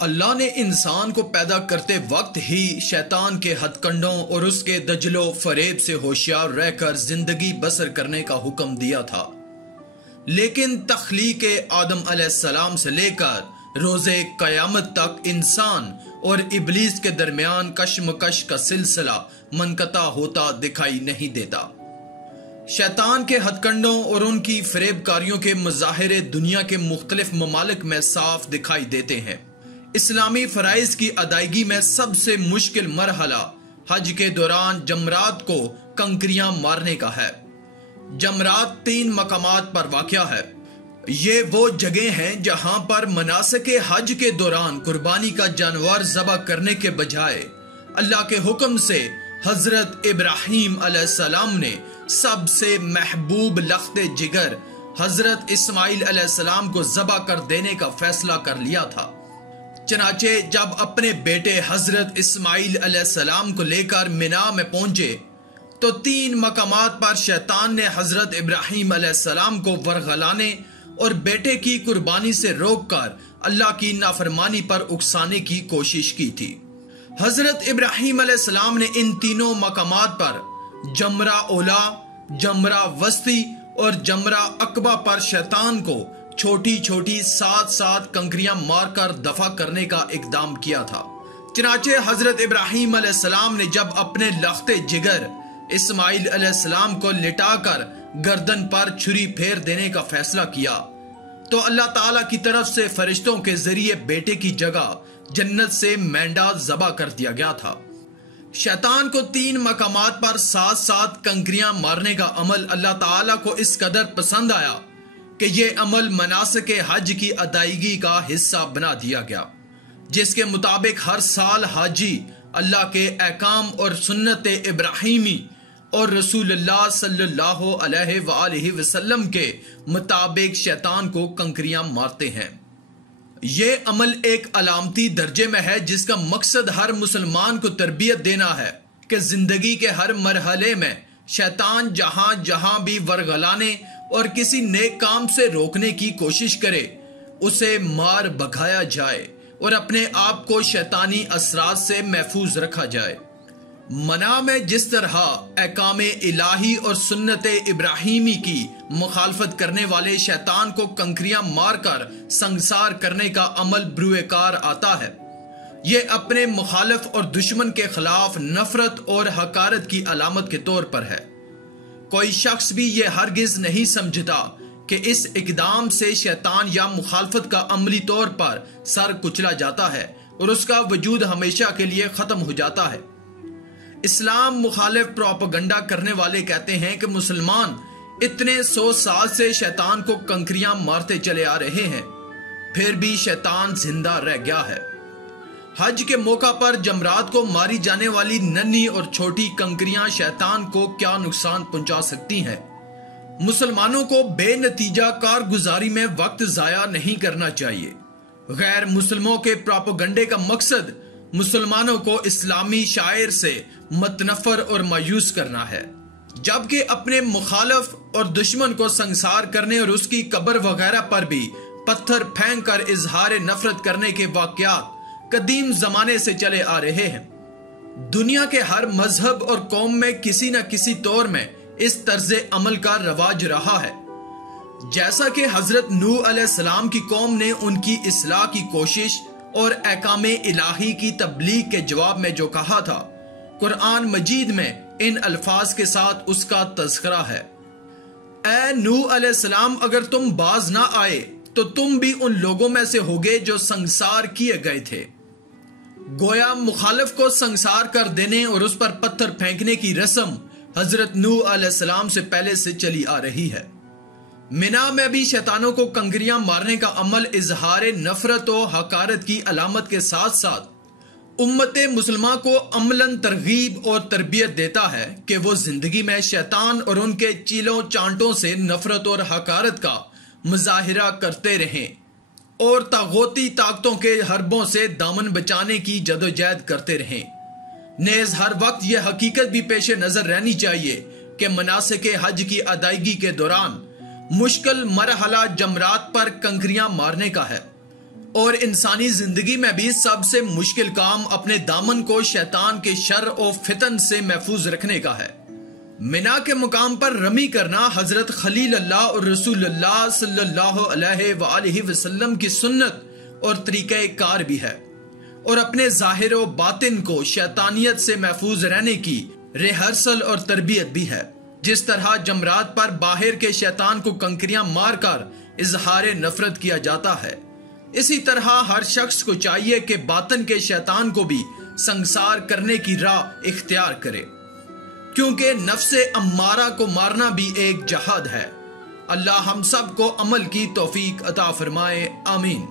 اللہ نے انسان کو پیدا کرتے وقت ہی شیطان کے ہتھ کنڈوں اور اس کے دجل و فریب سے ہوشیار رہ کر زندگی بسر کرنے کا حکم دیا تھا، لیکن تخلیق آدم علیہ السلام سے لے کر روز قیامت تک انسان اور ابلیس کے درمیان کشمکش کا سلسلہ منقطع ہوتا دکھائی نہیں دیتا۔ شیطان کے ہتھ کنڈوں اور ان کی فریب کاریوں کے مظاہرے دنیا کے مختلف ممالک میں صاف دکھائی دیتے ہیں۔ اسلامی فرائض کی ادائیگی میں سب سے مشکل مرحلہ حج کے دوران جمرات کو کنکریاں مارنے کا ہے۔ جمرات 3 مقامات پر واقع ہے۔ یہ وہ جگہ ہیں جہاں پر مناسک حج کے دوران قربانی کا جانور ذبح کرنے کے بجائے اللہ کے حکم سے حضرت ابراہیم علیہ السلام نے سب سے محبوب لخت جگر حضرت اسماعیل علیہ السلام کو ذبح کر دینے کا فیصلہ کر لیا تھا۔ چنانچہ جب اپنے بیٹے حضرت اسماعیل علیہ السلام کو لے کر مینا میں پہنچے تو 3 مقامات پر شیطان نے حضرت ابراہیم علیہ السلام کو ورغلانے اور بیٹے کی قربانی سے روک کر اللہ کی نافرمانی پر اکسانے کی کوشش کی تھی۔ حضرت ابراہیم علیہ السلام نے ان تینوں مقامات پر جمرہ اولا، جمرہ وسطی اور جمرہ عقبہ پر شیطان کو چھوٹی چھوٹی 7 کنکریاں مار کر دفع کرنے کا اقدام کیا تھا۔ چنانچہ حضرت ابراہیم علیہ السلام نے جب اپنے لخت جگر اسماعیل علیہ السلام کو لٹا کر گردن پر چھری پھیر دینے کا فیصلہ کیا تو اللہ تعالیٰ کی طرف سے فرشتوں کے ذریعے بیٹے کی جگہ جنت سے مینڈا ذبح کر دیا گیا تھا۔ شیطان کو 3 مقامات پر 7 کنکریاں مارنے کا عمل اللہ تعالیٰ کو اس قدر پسند آیا کہ یہ عمل مناسک حج کی ادائیگی کا حصہ بنا دیا گیا، جس کے مطابق ہر سال حاجی اللہ کے احکام اور سنت ابراہیمی اور رسول اللہ صلی اللہ علیہ وآلہ وسلم کے مطابق شیطان کو کنکریاں مارتے ہیں۔ یہ عمل ایک علامتی درجے میں ہے جس کا مقصد ہر مسلمان کو تربیت دینا ہے کہ زندگی کے ہر مرحلے میں شیطان جہاں جہاں بھی ورغلانے اور کسی نیک کام سے روکنے کی کوشش کرے اسے مار بھگایا جائے اور اپنے آپ کو شیطانی اثرات سے محفوظ رکھا جائے۔ منع میں جس طرح احکام الہی اور سنت ابراہیمی کی مخالفت کرنے والے شیطان کو کنکریاں مار کر سنگسار کرنے کا عمل بروئے کار آتا ہے، یہ اپنے مخالف اور دشمن کے خلاف نفرت اور حقارت کی علامت کے طور پر ہے۔ کوئی شخص بھی یہ ہرگز نہیں سمجھتا کہ اس اقدام سے شیطان یا مخالفت کا عملی طور پر سر کچلا جاتا ہے اور اس کا وجود ہمیشہ کے لیے ختم ہو جاتا ہے۔ اسلام مخالف پروپیگنڈا کرنے والے کہتے ہیں کہ مسلمان اتنے 100 سال سے شیطان کو کنکریاں مارتے چلے آ رہے ہیں، پھر بھی شیطان زندہ رہ گیا ہے۔ حج کے موقع پر جمرات کو ماری جانے والی ننھی اور چھوٹی کنکریاں شیطان کو کیا نقصان پہنچا سکتی ہیں؟ مسلمانوں کو بے نتیجہ کارگزاری میں وقت ضائع نہیں کرنا چاہیے۔ غیر مسلموں کے پروپیگنڈے کا مقصد مسلمانوں کو اسلامی شاعر سے متنفر اور مایوس کرنا ہے، جبکہ اپنے مخالف اور دشمن کو سنگسار کرنے اور اس کی قبر وغیرہ پر بھی پتھر پھینک کر اظہار نفرت کرنے کے واقعات قدیم زمانے سے چلے آ رہے ہیں۔ دنیا کے ہر مذہب اور قوم میں کسی نہ کسی طور میں اس طرز عمل کا رواج رہا ہے۔ جیسا کہ حضرت نوح علیہ السلام کی قوم نے ان کی اصلاح کی کوشش اور احکام الہی کی تبلیغ کے جواب میں جو کہا تھا، قرآن مجید میں ان الفاظ کے ساتھ اس کا تذکرہ ہے: اے نوح علیہ السلام، اگر تم باز نہ آئے تو تم بھی ان لوگوں میں سے ہوگے جو سنگسار کیے گئے تھے۔ گویا مخالف کو سنگسار کر دینے اور اس پر پتھر پھینکنے کی رسم حضرت نوح علیہ السلام سے پہلے سے چلی آ رہی ہے۔ مینا میں بھی شیطانوں کو کنکریاں مارنے کا عمل اظہار نفرت و حقارت کی علامت کے ساتھ ساتھ امت مسلمہ کو عملاً ترغیب اور تربیت دیتا ہے کہ وہ زندگی میں شیطان اور ان کے چیلوں چانٹوں سے نفرت اور حقارت کا مظاہرہ کرتے رہیں اور طاغوتی طاقتوں کے حربوں سے دامن بچانے کی جدوجہد کرتے رہیں۔ نیز ہر وقت یہ حقیقت بھی پیش نظر رہنی چاہیے کہ مناسک حج کی ادائیگی کے دوران مشکل مرحلہ جمرات پر کنکریاں مارنے کا ہے اور انسانی زندگی میں بھی سب سے مشکل کام اپنے دامن کو شیطان کے شر و فتن سے محفوظ رکھنے کا ہے۔ منا کے مقام پر رمی کرنا حضرت خلیل اللہ اور رسول اللہ صلی اللہ علیہ وآلہ وسلم کی سنت اور طریقہ کار بھی ہے، اور اپنے ظاہر و باطن کو شیطانیت سے محفوظ رہنے کی ریہرسل اور تربیت بھی ہے۔ جس طرح جمرات پر باہر کے شیطان کو کنکریاں مار کر اظہار نفرت کیا جاتا ہے، اسی طرح ہر شخص کو چاہیے کہ باطن کے شیطان کو بھی سنگسار کرنے کی راہ اختیار کرے، کیونکہ نفس امارہ کو مارنا بھی ایک جہاد ہے۔ اللہ ہم سب کو عمل کی توفیق عطا فرمائے، آمین۔